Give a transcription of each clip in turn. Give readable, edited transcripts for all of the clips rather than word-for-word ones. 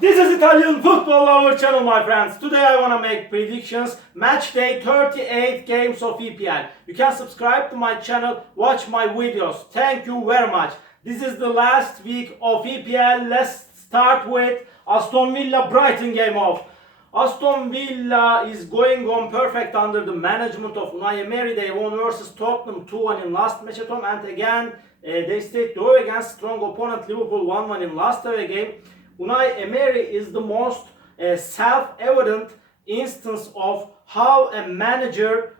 This is Italian football our channel, my friends. Today I want to make predictions. Match day 38 games of EPL. You can subscribe to my channel, watch my videos. Thank you very much. This is the last week of EPL. Let's start with Aston Villa Brighton game off. Aston Villa is going on perfect under the management of Unai Emery. They won versus Tottenham 2-1 in last match at home, and again they stayed draw against strong opponent Liverpool 1-1 in last away game. Unai Emery is the most self-evident instance of how a manager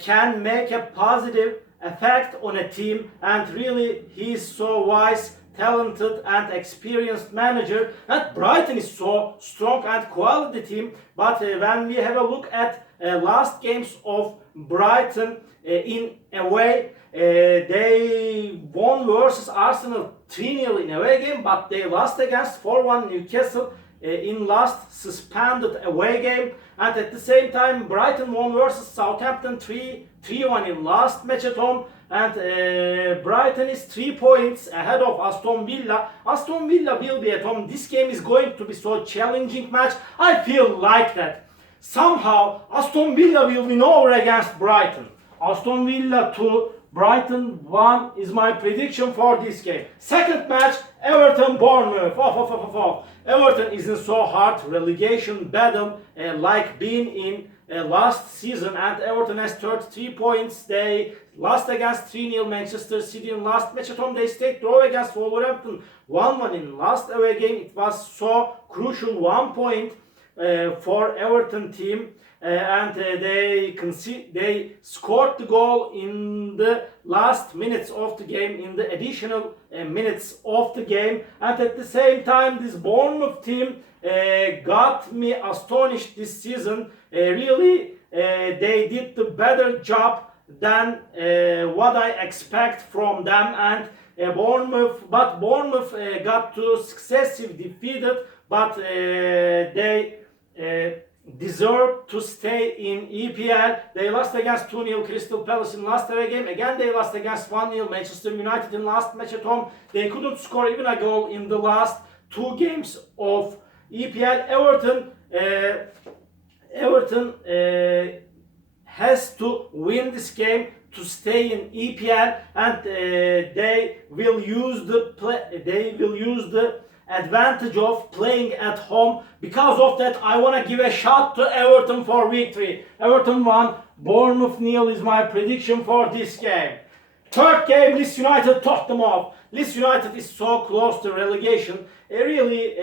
can make a positive effect on a team, and really he is so wise, talented and experienced manager, and Brighton is so strong and quality team. But when we have a look at last games of Brighton in away, they won versus Arsenal 3-0 in away game, but they lost against 4-1 Newcastle in last suspended away game, and at the same time Brighton won versus Southampton 3-1 in last match at home, and Brighton is 3 points ahead of Aston Villa. Aston Villa will be at home. This game is going to be so challenging match. I feel like that somehow Aston Villa will win over against Brighton. Aston Villa 2, Brighton 1 is my prediction for this game. Second match, Everton Bournemouth. Everton is in so hard relegation battle like being in last season, and Everton has 33 points. They lost against 3-0 Manchester City in last match at home. They stayed draw against Wolverhampton 1-1 in last away game. It was so crucial 1 point for Everton team. And they scored the goal in the last minutes of the game, in the additional minutes of the game. And at the same time, this Bournemouth team got me astonished this season. Really, they did the better job than what I expect from them. And Bournemouth got to successive defeated, but they deserve to stay in EPL. They lost against 2-0 Crystal Palace in last away game. Again they lost against 1-0 Manchester United in last match at home. They couldn't score even a goal in the last 2 games of EPL. Everton has to win this game to stay in EPL, and they will use the advantage of playing at home. Because of that, I want to give a shot to Everton for victory. Everton 1, Bournemouth 0 is my prediction for this game. Third game, Leeds United Tottenham off. Leeds United is so close to relegation. Really,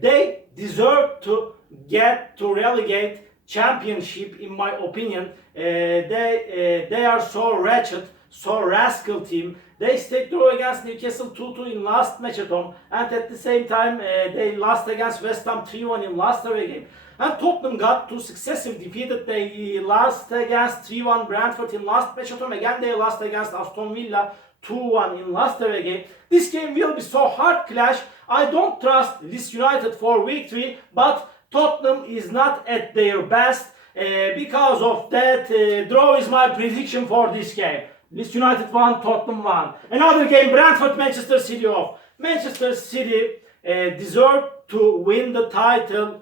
they deserve to get to relegate championship, in my opinion. They are so wretched, so rascal team. They stayed draw against Newcastle 2-2 in last match at home, and at the same time they lost against West Ham 3-1 in last away game. And Tottenham got to successive defeated. They lost against 3-1 Brentford in last match at home. Again they lost against Aston Villa 2-1 in last away game. This game will be so hard clash. I don't trust Leeds United for victory, but Tottenham is not at their best. Because of that, draw is my prediction for this game. Leeds United 1, Tottenham 1. Another game, Brentford Manchester City off. Manchester City deserved to win the title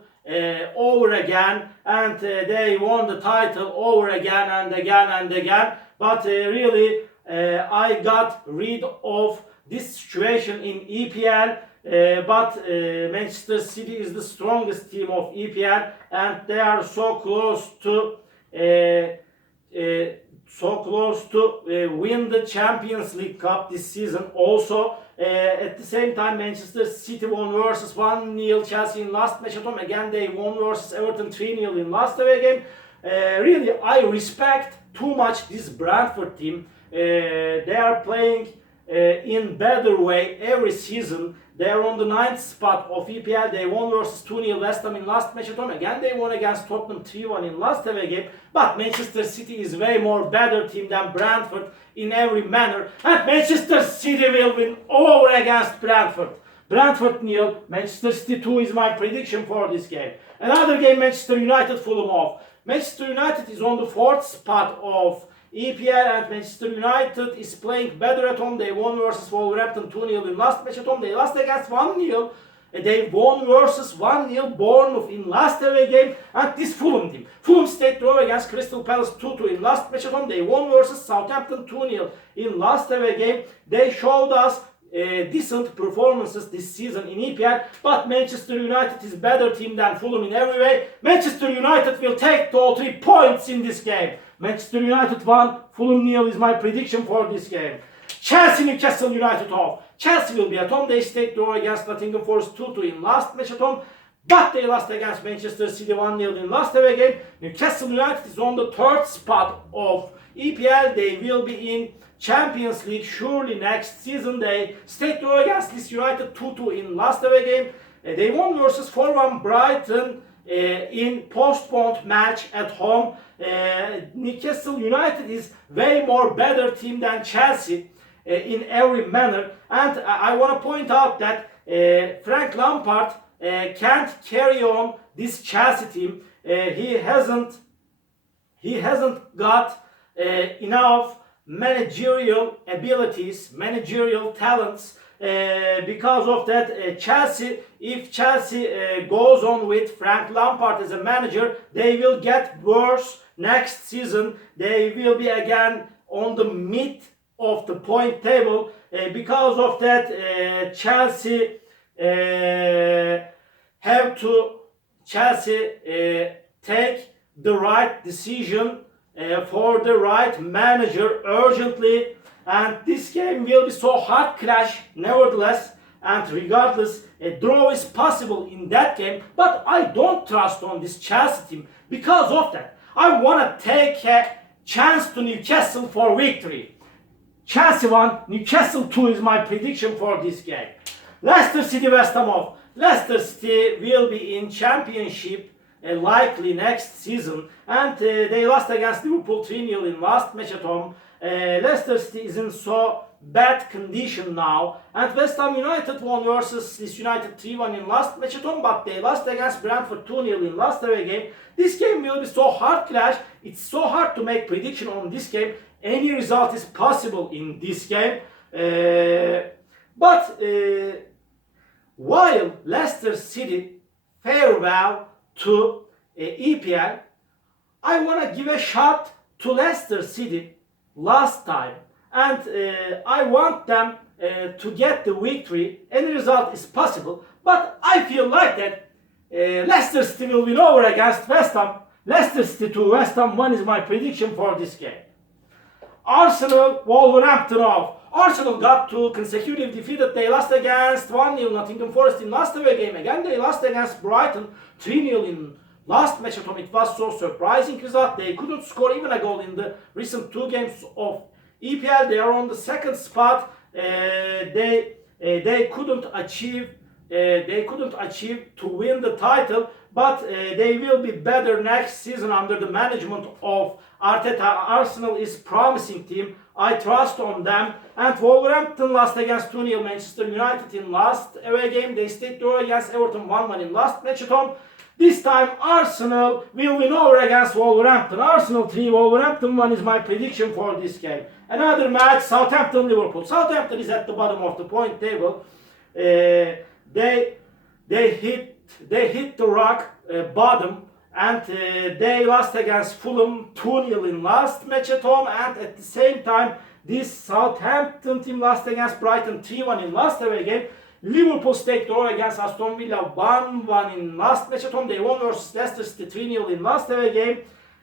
over again, and they won the title over again and again and again. But really, I got rid of this situation in EPL. But Manchester City is the strongest team of EPL, and they are so close to win the Champions League Cup this season also. At the same time, Manchester City won versus 1-0 Chelsea in last match at home. Again they won versus Everton 3-0 in last away game. Really, I respect too much this Brentford team. They are playing in better way every season. They are on the 9th spot of EPL. They won versus 2-0 West Ham in last match at home. Again they won against Tottenham 3-1 in last away game. But Manchester City is way more better team than Brentford in every manner. And Manchester City will win over against Brentford. Brentford 0, Manchester City 2 is my prediction for this game. Another game, Manchester United Fulham off. Manchester United is on the 4th spot of EPL, and Manchester United is playing better at home. They won versus Wolverhampton 2-0 in last match at home. They lost against 1-0 They won versus 1-0 Bournemouth in last away game. And this Fulham team. Fulham stayed draw against Crystal Palace 2-2 in last match at home. They won versus Southampton 2-0 in last away game. They showed us decent performances this season in EPL, but Manchester United is better team than Fulham in every way. Manchester United will take all 3 points in this game. Manchester United 1, Fulham 0 is my prediction for this game. Chelsea Newcastle United off. Chelsea will be at home. They stayed draw against Nottingham Forest 2-2 in last match at home, but they lost against Manchester City 1-0 in last away game. Newcastle United is on the 3rd spot of EPL. They will be in Champions League surely next season. They stayed draw against Leeds United 2-2 in last away game. They won versus 4-1 Brighton in postponed match at home. Newcastle United is way more better team than Chelsea in every manner, and I want to point out that Frank Lampard can't carry on this Chelsea team. He hasn't got enough managerial abilities, managerial talents. Because of that, if Chelsea goes on with Frank Lampard as a manager, they will get worse next season. They will be again on the mid of the point table. Because of that, Chelsea take the right decision for the right manager urgently, and this game will be so hard clash nevertheless, and regardless, a draw is possible in that game, but I don't trust on this Chelsea team. Because of that, I want to take a chance to Newcastle for victory. Chelsea 1, Newcastle 2 is my prediction for this game. Leicester City West Ham off. Leicester City will be in Championship likely next season, and they lost against Liverpool 3-0 in last match at home. Leicester City is in so bad condition now, and West Ham United won versus Leeds United 3-1 in last match at home, but they lost against Brentford 2-0 in last away game. This game will be so hard clash. It's so hard to make prediction on this game. Any result is possible in this game, but while Leicester City fare well to EPL, I want to give a shot to Leicester City last time, and I want them to get the victory. Any result is possible, but I feel like that Leicester City will win over against West Ham. Leicester City 2, West Ham 1 is my prediction for this game. Arsenal Wolverhampton off. Arsenal got 2 consecutive defeated. They lost against 1-0 Nottingham Forest in last away game. Again, they lost against Brighton 3-0 in last match at home. It was so surprising result. They couldn't score even a goal in the recent 2 games of EPL. They are on the 2nd spot. They couldn't achieve to win the title, but they will be better next season under the management of Arteta. Arsenal is promising team. I trust on them. And Wolverhampton lost against 2-0 Manchester United in last away game. They stayed draw against Everton 1-1 in last match at home. This time Arsenal will win over against Wolverhampton. Arsenal 3, Wolverhampton 1 is my prediction for this game. Another match, Southampton-Liverpool. Southampton is at the bottom of the point table. They hit the rock bottom, and they lost against Fulham 2-0 in last match at home, and at the same time this Southampton team lost against Brighton 3-1 in last away game. Liverpool stayed draw against Aston Villa 1-1 in last match at home. They won versus Leicester City 3-0 in last away game.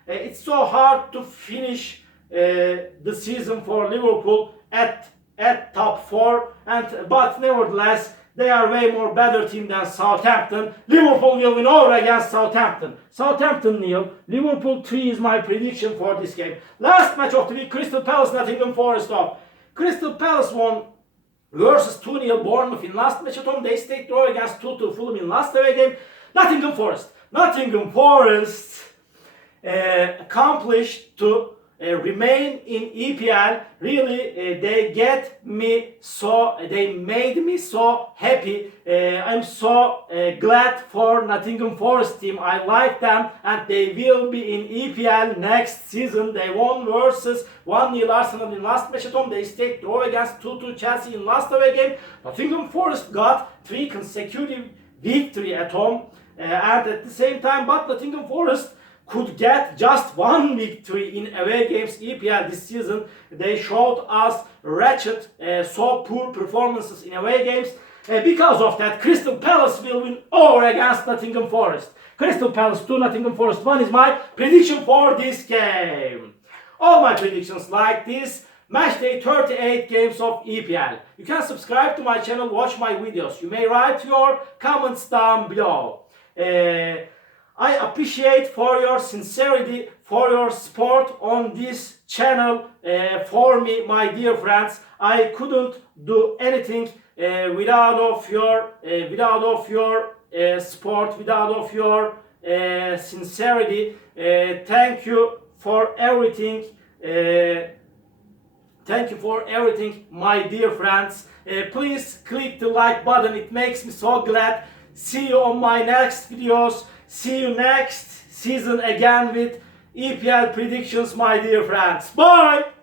It's so hard to finish the season for Liverpool at top 4, but nevertheless they are way more better team than Southampton. Liverpool will win over against Southampton. Southampton 0, Liverpool 3 is my prediction for this game. Last match of the week, Crystal Palace Nottingham Forest off. Crystal Palace won versus 2-0 Bournemouth in last match at home. They stayed draw against 2-2 Fulham in last away game. Nottingham Forest accomplished to remain in EPL. Really, they made me so happy. I'm so glad for Nottingham Forest team. I like them, and they will be in EPL next season. They won versus 1-0 Arsenal in last match at home. They stayed draw against 2-2 Chelsea in last away game. Nottingham Forest got 3 consecutive victory at home, and at the same time, but Nottingham Forest could get just 1 victory in away games EPL this season. They showed us wretched, so poor performances in away games. Because of that, Crystal Palace will win over against Nottingham Forest. Crystal Palace 2, Nottingham Forest 1 is my prediction for this game. All my predictions like this. Match day 38 games of EPL. You can subscribe to my channel, watch my videos. You may write your comments down below. I appreciate for your sincerity, for your support on this channel for me, my dear friends. I couldn't do anything without of your support, without of your sincerity. Thank you for everything. Thank you for everything, my dear friends. Please click the like button. It makes me so glad. See you on my next videos. See you next season again with EPL predictions, my dear friends. Bye!